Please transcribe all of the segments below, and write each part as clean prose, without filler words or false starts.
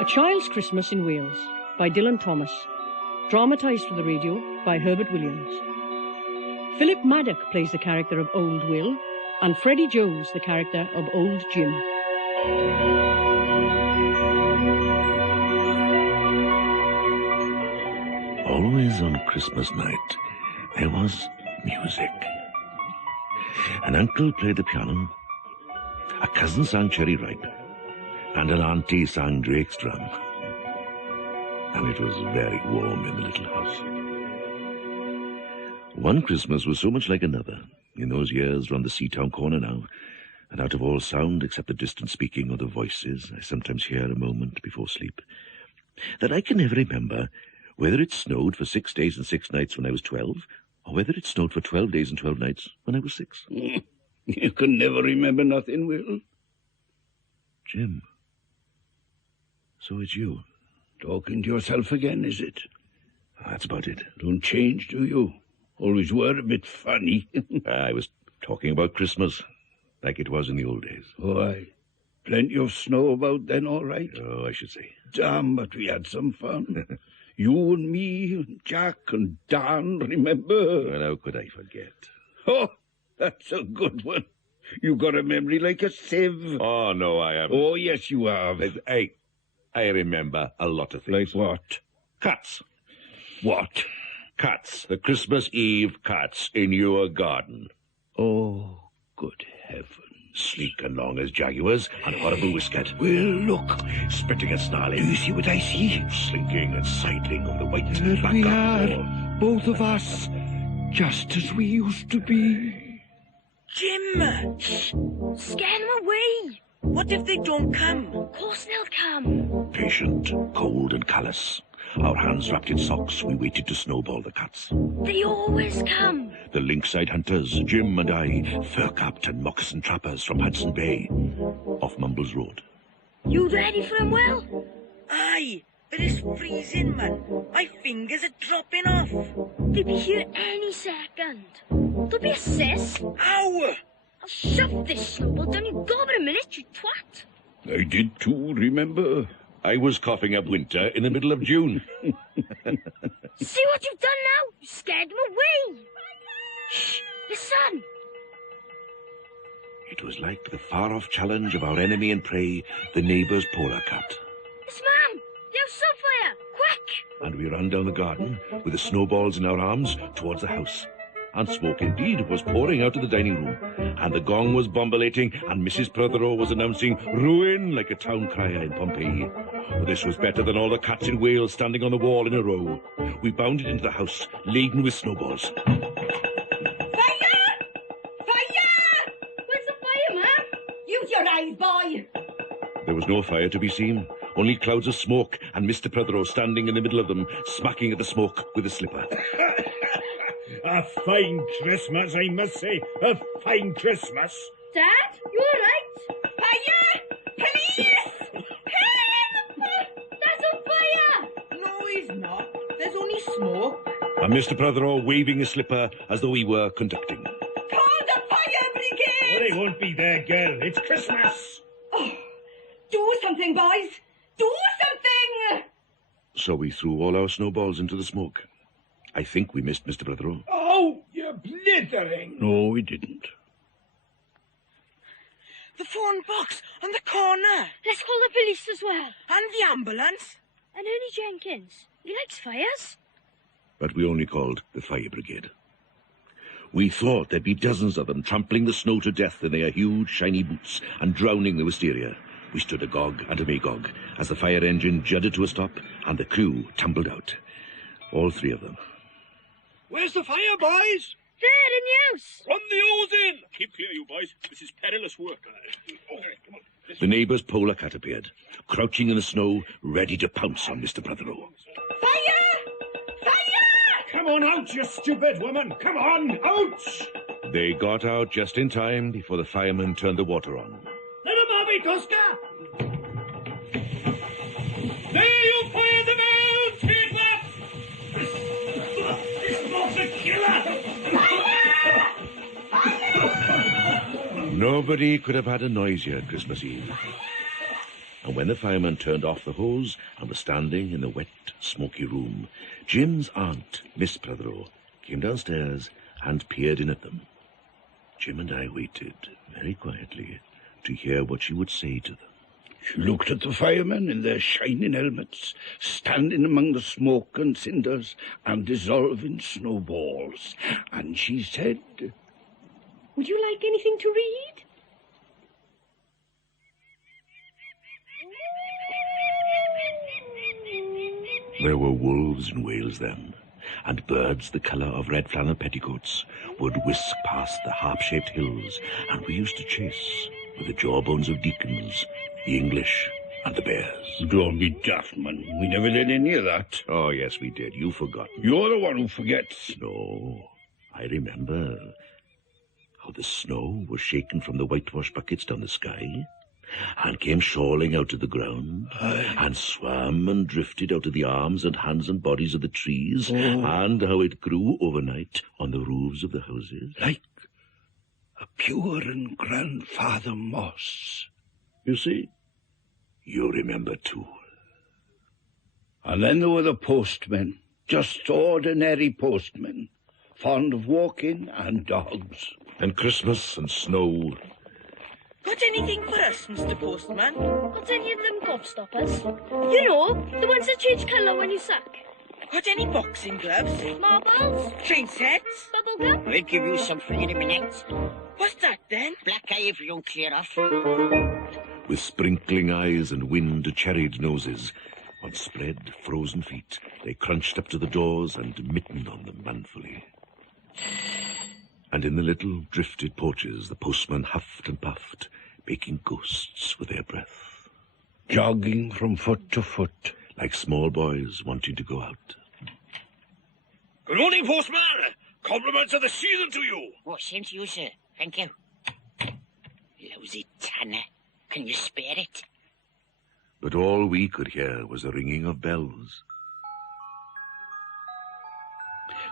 A Child's Christmas in Wales by Dylan Thomas. Dramatised for the radio by Herbert Williams. Philip Maddock plays the character of Old Will, and Freddie Jones the character of Old Jim. Always on Christmas night, there was music. An uncle played the piano, a cousin sang Cherry Ripe, and an auntie sang Drake's Drum. And it was very warm in the little house. One Christmas was so much like another, in those years round the Seatown corner now, and out of all sound except the distant speaking or the voices I sometimes hear a moment before sleep, that I can never remember whether it snowed for 6 days and 6 nights when I was 12, or whether it snowed for 12 days and 12 nights when I was 6. You can never remember nothing, Will. Jim, so it's you. Talking to yourself again, is it? That's about it. Don't change, do you? Always were a bit funny. I was talking about Christmas, like it was in the old days. Oh, aye. Plenty of snow about then, all right? Oh, I should say. Damn, but we had some fun. You and me, and Jack and Dan, remember? Well, how could I forget? Oh, that's a good one. You got a memory like a sieve. Oh, no, I haven't. Oh, yes, you have. I remember a lot of things. Like what? Cats. What? Cats. The Christmas Eve cats in your garden. Oh, good heavens. Sleek and long as jaguars, and horrible whiskered. Well, look. Spitting and snarling. Do you see what I see? Slinking and sidling over the white There back we of are, the wall. both of us, just as we used to be. Jim! Scare them away. What if they don't come? Of course they'll come. Patient, cold and callous. Our hands wrapped in socks, we waited to snowball the cats. They always come. The Linkside hunters, Jim and I, fur-capped and moccasin trappers from Hudson Bay, off Mumbles Road. You ready for 'em, Will? Aye, but it's freezing, man. My fingers are dropping off. They'll be here any second. Don't be a sis. Ow! I'll shove this snowball down your gob in a minute, you twat. I did too, remember? I was coughing up winter in the middle of June. See what you've done now? You scared them away. Shh, listen. It was like the far-off challenge of our enemy and prey, the neighbour's polar cat. It's Mum. The house on fire. Quick. And we ran down the garden with the snowballs in our arms towards the house. And smoke indeed was pouring out of the dining room, and the gong was bombulating, and Mrs. Prothero was announcing ruin like a town crier in Pompeii. Oh, this was better than all the cats in Wales standing on the wall in a row. We bounded into the house, laden with snowballs. Fire! Fire! Where's the fire, Mum? Use your eyes, boy. There was no fire to be seen, only clouds of smoke, and Mr. Prothero standing in the middle of them, smacking at the smoke with a slipper. A fine Christmas, I must say. A fine Christmas. Dad, you all right? Fire! Police! Help! That's on fire! No, he's not. There's only smoke. And Mr. Prothero waving his slipper as though he were conducting. Call the fire brigade! Oh, they won't be there, girl. It's Christmas. Oh, do something, boys. Do something! So we threw all our snowballs into the smoke. I think we missed Mr. Prothero. Oh, you're blithering. No, we didn't. The phone box on the corner. Let's call the police as well. And the ambulance. And Ernie Jenkins. He likes fires. But we only called the fire brigade. We thought there'd be dozens of them trampling the snow to death in their huge, shiny boots and drowning the wisteria. We stood agog and a magog as the fire engine judded to a stop and the crew tumbled out. All 3 of them. Where's the fire, boys? There, in the house. Run the hose in. Keep clear, you boys. This is perilous work. Come on. The neighbour's polar cat appeared, crouching in the snow, ready to pounce on Mr. Prothero. Fire! Fire! Come on out, you stupid woman. Come on, out. They got out just in time before the firemen turned the water on. Little Bobby Tuska. There you fire them out. Take that. This smoke's a killer. Nobody could have had a noisier Christmas Eve. And when the fireman turned off the hose and was standing in the wet, smoky room, Jim's aunt, Miss Prothero, came downstairs and peered in at them. Jim and I waited very quietly to hear what she would say to them. She looked at the firemen in their shining helmets, standing among the smoke and cinders and dissolving snowballs, and she said, Would you like anything to read? There were wolves in Wales then, and birds the colour of red flannel petticoats would whisk past the harp-shaped hills, and we used to chase with the jawbones of deacons, the English and the bears. Don't be daft, man. We never did any of that. Oh, yes, we did. You've forgotten. You're the one who forgets. No, I remember how the snow was shaken from the whitewash buckets down the sky, and came shawling out of the ground, and swam and drifted out of the arms and hands and bodies of the trees, and how it grew overnight on the roofs of the houses. Like a pure and grandfather moss. You see, you remember too. And then there were the postmen, just ordinary postmen, fond of walking and dogs. And Christmas and snow. Got anything for us, Mr. Postman? Got any of them gobstoppers? You know, the ones that change colour when you suck. Got any boxing gloves? Marbles? Train sets? Bubblegum? I'll give you some for you in a minute. What's that then? Black eye if you don't clear off. With sprinkling eyes and wind-cherried noses, on spread, frozen feet, they crunched up to the doors and mittened on them manfully. And in the little drifted porches, the postman huffed and puffed, making ghosts with their breath. Jogging from foot to foot. Like small boys wanting to go out. Good morning, Postman. Compliments of the season to you. Oh, same to you, sir. Thank you. Lousy tanner. Can you spare it? But all we could hear was the ringing of bells.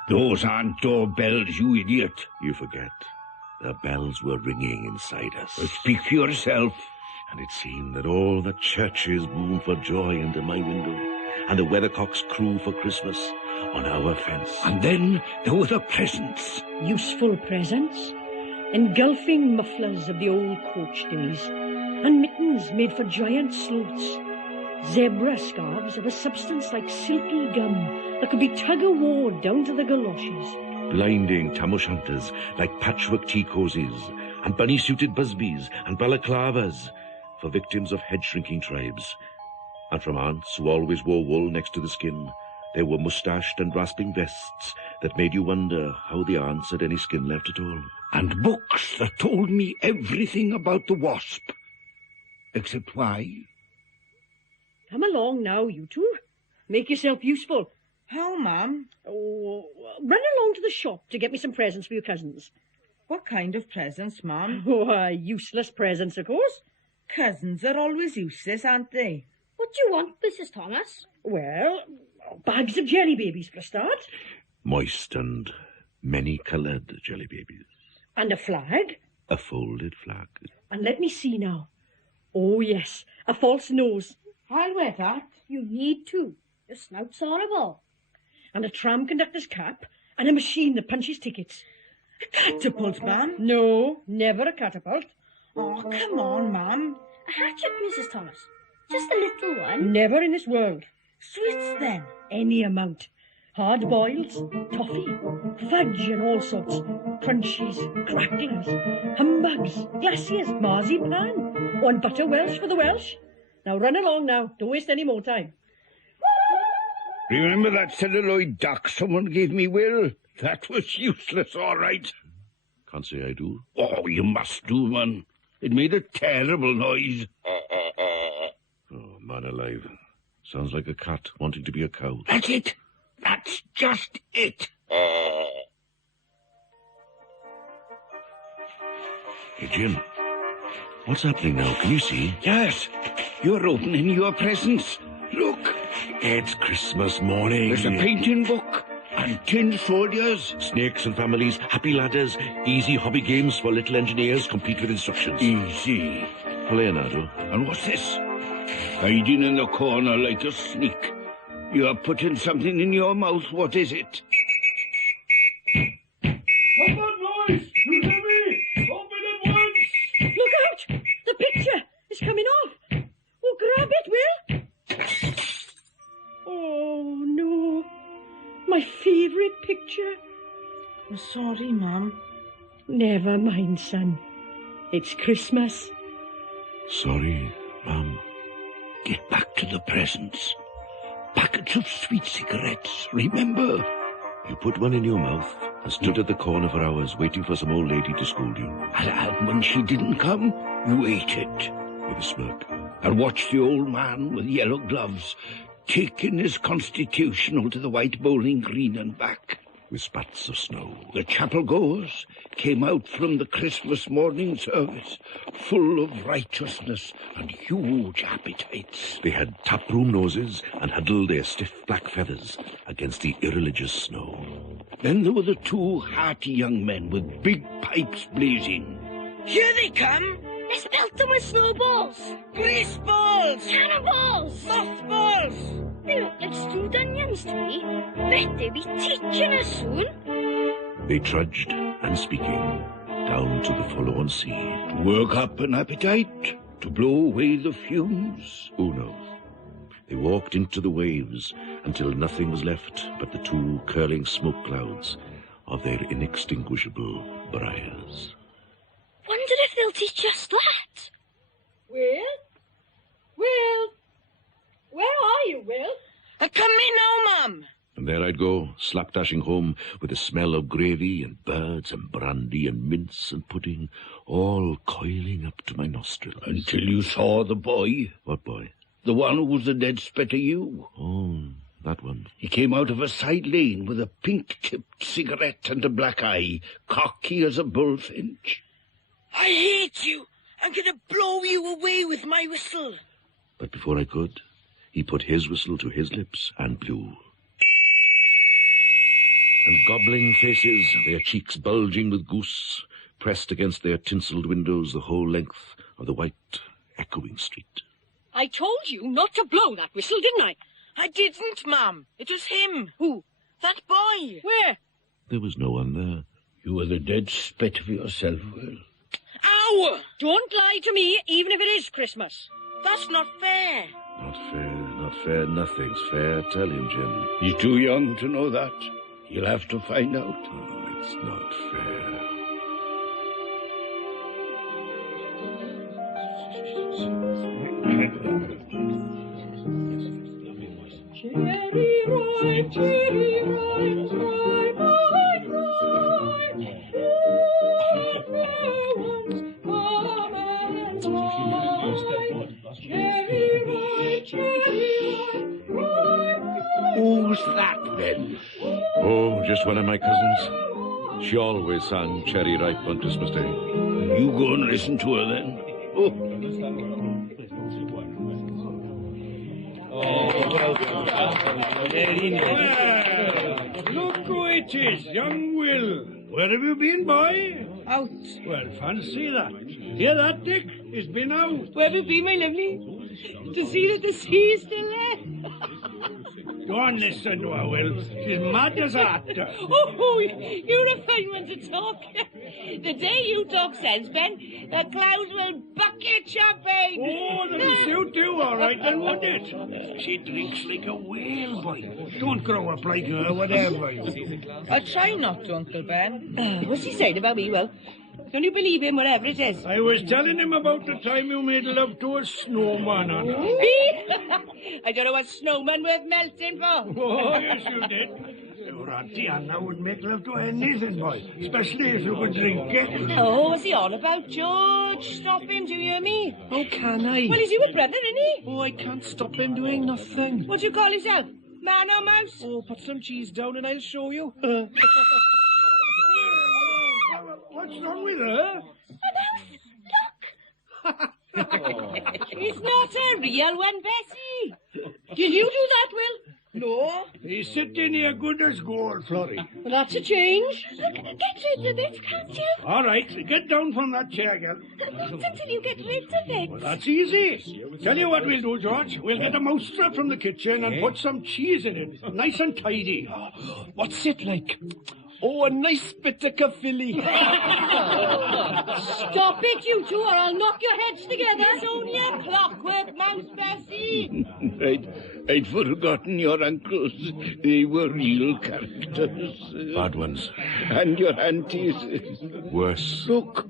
Those aren't doorbells, you idiot. You forget. The bells were ringing inside us. Speak for yourself. And it seemed that all the churches boomed for joy under my window, and the weathercocks crew for Christmas on our fence. And then there were the presents. Useful presents, engulfing mufflers of the old coach days, and mittens made for giant sloths, zebra scarves of a substance like silky gum that could be tug-of-war down to the galoshes. Blinding tam-o'-shanters like patchwork tea-cozies, and bunny-suited busbies and balaclavas for victims of head-shrinking tribes. And from aunts who always wore wool next to the skin, there were moustached and rasping vests that made you wonder how the aunts had any skin left at all. And books that told me everything about the wasp. Except why? Come along now, you two. Make yourself useful. How, ma'am? Oh, run along to the shop to get me some presents for your cousins. What kind of presents, ma'am? Oh, useless presents, of course. Cousins are always useless, aren't they? What do you want, Mrs. Thomas? Well, bags of jelly babies for a start. Moist and many-coloured jelly babies. And a flag. A folded flag. And let me see now. Oh, yes, a false nose. I'll wear that. You need to. Your snout's horrible. And a tram conductor's cap. And a machine that punches tickets. A catapult, ma'am? No, never a catapult. Oh, come on, ma'am. A hatchet, Mrs. Thomas. Just a little one. Never in this world. Sweets, then? Any amount. Hard boils, toffee, fudge and all sorts. Crunchies, cracklers, humbugs, glaciers, marzipan. Oh, and butter Welsh for the Welsh. Now run along now. Don't waste any more time. Remember that celluloid duck someone gave me, Will? That was useless, all right. Can't say I do. Oh, you must do, man. It made a terrible noise. Oh, man alive. Sounds like a cat wanting to be a cow. That's it. That's just it. Hey, Jim. What's happening now? Can you see? Yes, you're opening your presents. Look, It's Christmas morning. there's a painting book and tin soldiers. Snakes and families, happy ladders, easy hobby games for little engineers, complete with instructions. Easy. For Leonardo. And what's this? Hiding in the corner like a sneak. You are putting something in your mouth. What is it? Come on, boys! You hear me? Open at once! Look out! The picture is coming off. Oh, grab it, Will. Oh, no. My favourite picture. I'm sorry, Mum. Never mind, son. It's Christmas. Sorry, Mum. Get back to the presents. Packets of sweet cigarettes, remember? You put one in your mouth and stood at the corner for hours waiting for some old lady to scold you. And when she didn't come, you ate it. With a smirk. And watched the old man with yellow gloves taking his constitutional to the white bowling green and back. With spats of snow. The chapel goers came out from the Christmas morning service full of righteousness and huge appetites. They had taproom noses and huddled their stiff black feathers against the irreligious snow. Then there were the two hearty young men with big pipes blazing. Here they come! Let's belt them with snowballs. Grease balls! Cannonballs. Mothballs! They look like stewed onions to me. Bet they'll be teaching us soon. They trudged, unspeaking, down to the forlorn sea. To work up an appetite, to blow away the fumes. Who knows? They walked into the waves until nothing was left but the two curling smoke clouds of their inextinguishable briars. Wonder if they'll teach us that. Will? Will? Where are you, Will? Come in now, Mum. And there I'd go, slapdashing home with the smell of gravy and birds and brandy and mince and pudding, all coiling up to my nostrils. Until you saw the boy. What boy? The one who was the dead spit of you. Oh, that one. He came out of a side lane with a pink-tipped cigarette and a black eye, cocky as a bullfinch. I hate you. I'm going to blow you away with my whistle. But before I could, he put his whistle to his lips and blew. And gobbling faces, their cheeks bulging with goose, pressed against their tinselled windows the whole length of the white, echoing street. I told you not to blow that whistle, didn't I? I didn't, Mum. It was him. Who? That boy. Where? There was no one there. You were the dead spit of yourself, Will. Ow! Don't lie to me, even if it is Christmas. That's not fair. Not fair, not fair, nothing's fair. Tell him, Jim. He's too young to know that. You'll have to find out. Oh, it's not fair. Cherry ripe, cherry ripe, ripe, ripe, ripe. Who's that, then? Oh, just one of my cousins. She always sang Cherry Ripe on Christmas Day. You go and listen to her, then. Oh. Look who it is, young Will. Where have you been, boy? Out. Well, fancy that. Hear that, Dick? He's been out. Where have you been, my lovely? To see that the sea is still there. Go on, listen to her, Will. She's mad as a hatter. Oh, you're a fine one to talk. The day you talk sense, Ben, the clouds will bucket champagne. Oh, that'll suit you all right, then, won't it? She drinks like a whale, boy. Don't grow up like her, whatever you do. I'll try not to, Uncle Ben. What's he saying about me, Will? Don't you believe him, whatever it is? I was telling him about the time you made love to a snowman on her. Me? I don't know what snowman worth melting for. Oh, yes, you did. Your Auntie Anna would make love to anything, boy, especially if you could drink it. Oh, what's he on about, George? Stop him, do you hear me? How can I? Well, he's your brother, isn't he? Oh, I can't stop him doing nothing. What do you call yourself? Man or mouse? Oh, put some cheese down and I'll show you. What's wrong with her? It's not a real one, Bessie. Did you do that, Will? No. He's sitting here good as gold, Florrie. Well, that's a change. Look, get rid of it, can't you? All right, get down from that chair, girl. Not until you get rid of it. Well, that's easy. Tell you what we'll do, George. We'll get a mousetrap from the kitchen and put some cheese in it. Nice and tidy. What's it like? Oh, a nice bit of kafili. Stop it, you two, or I'll knock your heads together. It's only a clockwork mouse, Bessie. I'd forgotten your uncles. They were real characters. Bad ones. And your aunties. Worse. Look,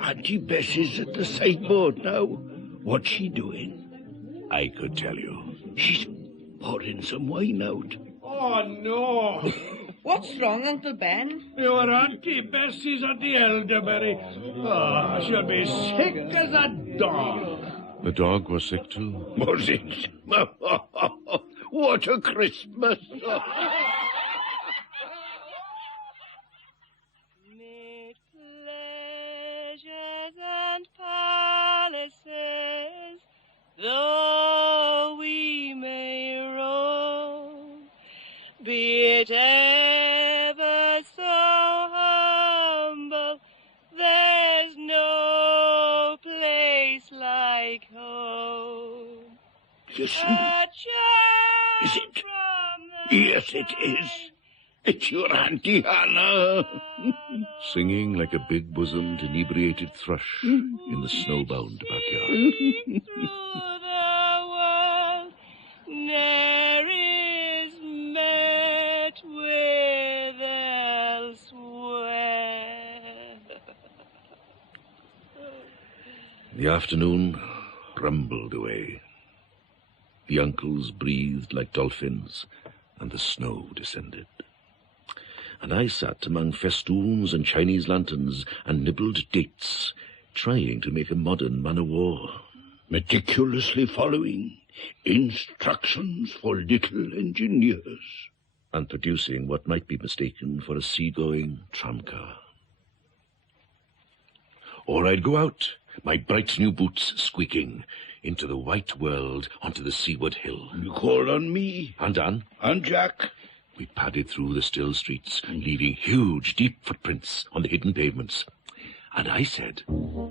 Auntie Bessie's at the sideboard now. What's she doing? I could tell you. She's pouring some wine out. Oh, no. What's wrong, Uncle Ben? Your Auntie Bessie's at the elderberry. Oh, she'll be sick as a dog. The dog was sick too. Was it? What a Christmas! Mid pleasures and palaces, though we may roam, be it ever so humble, there's no place like home. Listen. A child Is it? from the Yes, it is. It's your Auntie Hannah. Singing like a big-bosomed, inebriated thrush in the snowbound backyard. through the world, ne'er is met with elsewhere. The afternoon rumbled away. The uncles breathed like dolphins, and the snow descended. And I sat among festoons and Chinese lanterns and nibbled dates, trying to make a modern man-o'-war. Meticulously following instructions for little engineers. And producing what might be mistaken for a sea-going tramcar. Or I'd go out, my bright new boots squeaking, into the white world onto the seaward hill. You call on me. And Dan? And Jack. We padded through the still streets, leaving huge, deep footprints on the hidden pavements. And I said,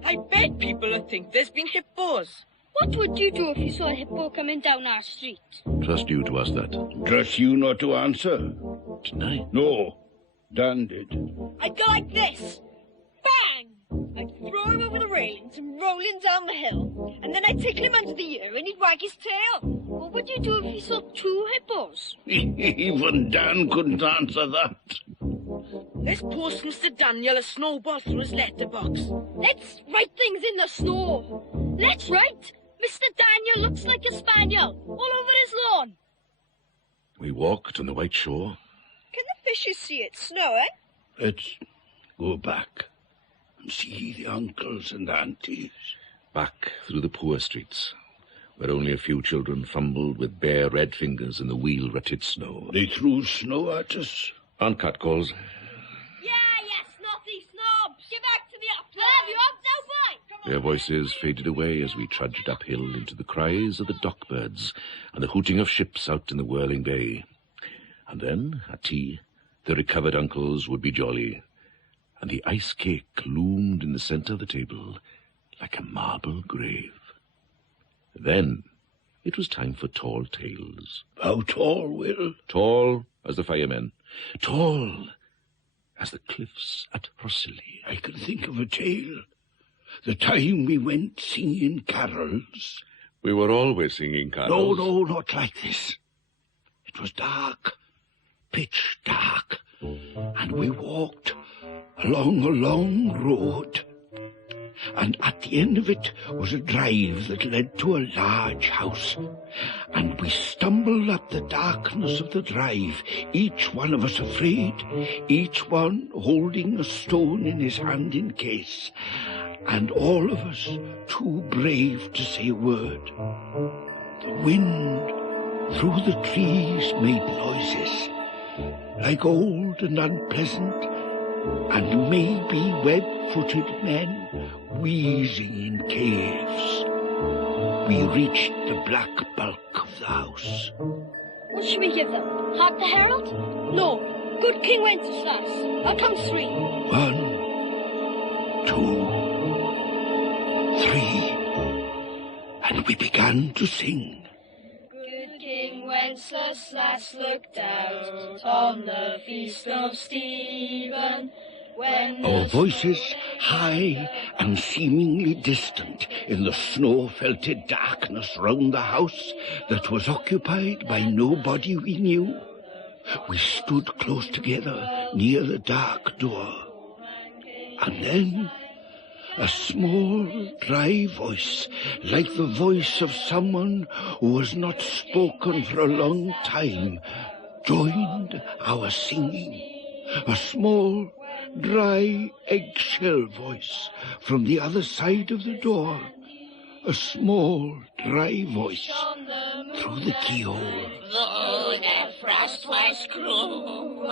I bet people would think there's been hippos. What would you do if you saw a hippo coming down our street? trust you to ask that. Trust you not to answer. Didn't I? No, Dan did. I'd go like this. Bang! I'd throw him over the railings and roll him down the hill. And then I'd tickle him under the ear and he'd wag his tail. What would you do if you saw two hippos? Even Dan couldn't answer that. Let's post Mr. Daniel a snowball through his letterbox. Let's write things in the snow. Let's write, Mr. Daniel looks like a spaniel all over his lawn. We walked on the white shore. Can the fishes see it snowing? Let's go back and see the uncles and aunties. Back through the poor streets, where only a few children fumbled with bare red fingers in the wheel-rutted snow. They threw snow at us. And catcalls. Yeah, snotty snobs. Get back to the upland. Have you up now, boy? Their voices faded away as we trudged uphill into the cries of the dockbirds and the hooting of ships out in the whirling bay. And then, at tea, the recovered uncles would be jolly, and the ice cake loomed in the centre of the table like a marble grave. Then it was time for tall tales. How tall, Will? Tall as the firemen. Tall as the cliffs at Rossley. I can think of a tale. The time we went singing carols. We were always singing carols. No, not like this. It was dark, pitch dark, and we walked along a long road. And at the end of it was a drive that led to a large house. And we stumbled up the darkness of the drive, each one of us afraid, each one holding a stone in his hand in case, and all of us too brave to say a word. The wind through the trees made noises, like old and unpleasant, and maybe web-footed men wheezing in caves. We reached the black bulk of the house. What should we give them? Hark the Herald? No. Good King Wenceslas. I'll count 3. 1, 2, 3. And we began to sing. Good King Wenceslas looked out on the feast of Stephen. When Our voices high and seemingly distant in the snow-felted darkness round the house that was occupied by nobody we knew. We stood close together near the dark door. And then a small, dry voice, like the voice of someone who has not spoken for a long time, joined our singing. A small, dry, eggshell voice from the other side of the door. A small, dry voice through the keyhole. Though the frost was cruel,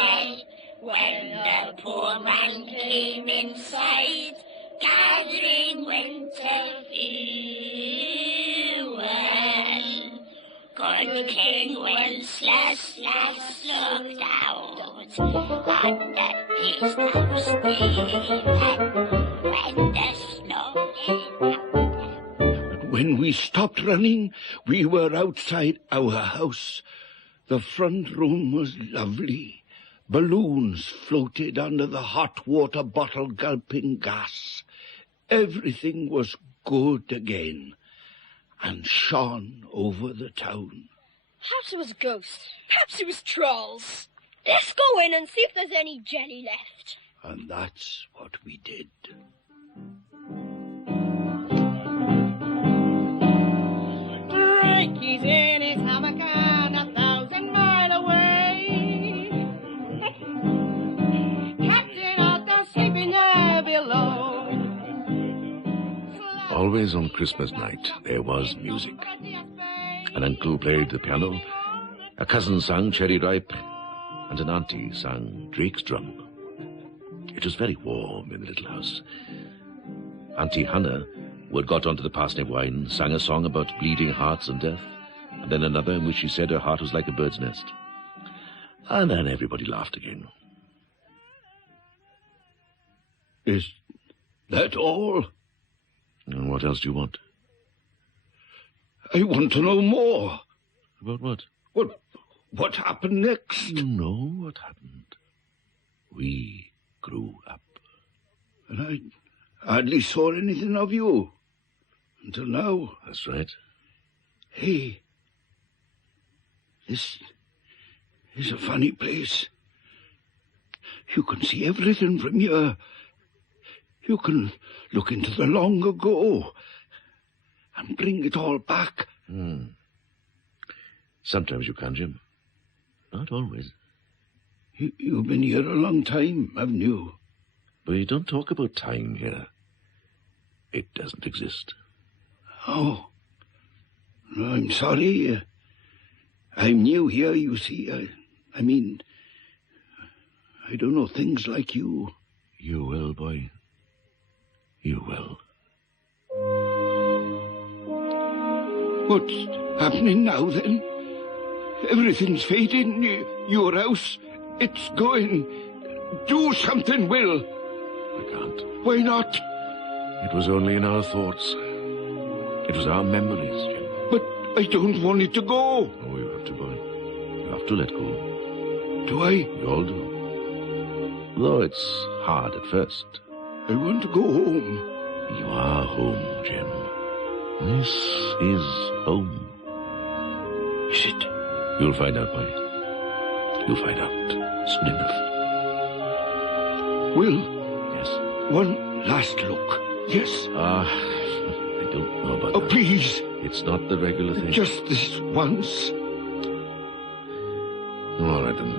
when the poor man came inside, gathering winter fuel, good King Wenceslas looked out under his house when the snow came out. When we stopped running, we were outside our house. The front room was lovely. Balloons floated under the hot water bottle gulping gas. Everything was good again and shone over the town. Perhaps it was ghosts. Perhaps it was trolls. Let's go in and see if there's any jelly left. And that's what we did. He's in his hammock and 1,000 miles away. Captain Arthur sleeping there below. Always on Christmas night, there was music. An uncle played the piano, a cousin sang Cherry Ripe, and an auntie sang Drake's Drum. It was very warm in the little house. Auntie Hannah, who had got onto the parsnip wine, sang a song about bleeding hearts and death, and then another in which she said her heart was like a bird's nest. And then everybody laughed again. Is that all? And what else do you want? I want to know more. About what? What happened next? You know what happened. We grew up. And I hardly saw anything of you. Until now. That's right. Hey, this is a funny place. You can see everything from here. You can look into the long ago and bring it all back. Sometimes you can, Jim. Not always. You've been here a long time, haven't you? We don't talk about time here. It doesn't exist. Oh. I'm sorry. I'm new here, you see. I mean, I don't know things like you. You will, boy. You will. What's happening now, then? Everything's fading. Your house, it's going. Do something, Will. I can't. Why not? It was only in our thoughts. It was our memories, Jim. But I don't want it to go. Oh, you have to, boy. You have to let go. Do I? We all do. Though it's hard at first. I want to go home. You are home, Jim. This is home. Is it? You'll find out, boy. You'll find out soon enough. Will? Yes? One last look. Yes? I don't know about that. Please. It's not the regular thing. Just this once. All right, then.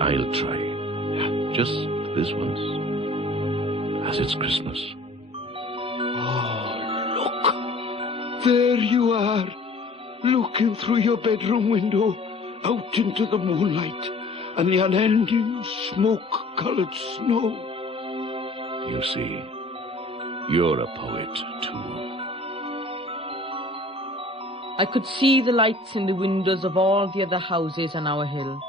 I'll try. Just this once. As it's Christmas. Oh, look. There you are, looking through your bedroom window, out into the moonlight and the unending smoke-colored snow. You see, you're a poet, too. I could see the lights in the windows of all the other houses on our hill,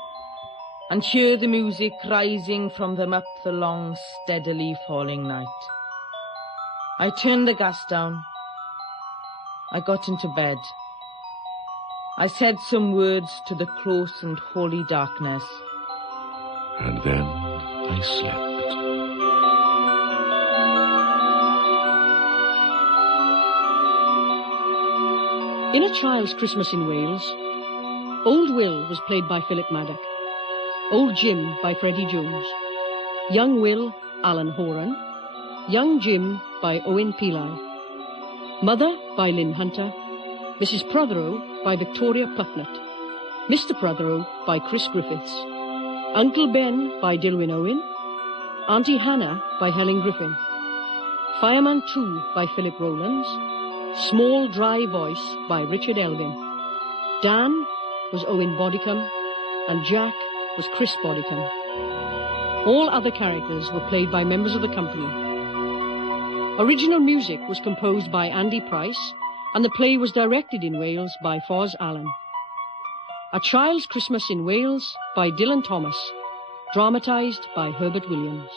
and hear the music rising from them up the long, steadily falling night. I turned the gas down. I got into bed. I said some words to the close and holy darkness. And then I slept. In A Child's Christmas in Wales, Old Will was played by Philip Maddock, Old Jim by Freddie Jones, Young Will, Alan Horan, Young Jim by Owen Peli, Mother by Lynn Hunter, Mrs. Prothero by Victoria Plucknett, Mr. Prothero by Chris Griffiths, Uncle Ben by Dilwyn Owen, Auntie Hannah by Helen Griffin, Fireman 2 by Philip Rowlands, Small Dry Voice by Richard Elvin. Dan was Owen Bodicum, and Jack was Chris Bodicum. All other characters were played by members of the company. Original music was composed by Andy Price, and the play was directed in Wales by Fos Allen. A Child's Christmas in Wales by Dylan Thomas, dramatised by Herbert Williams.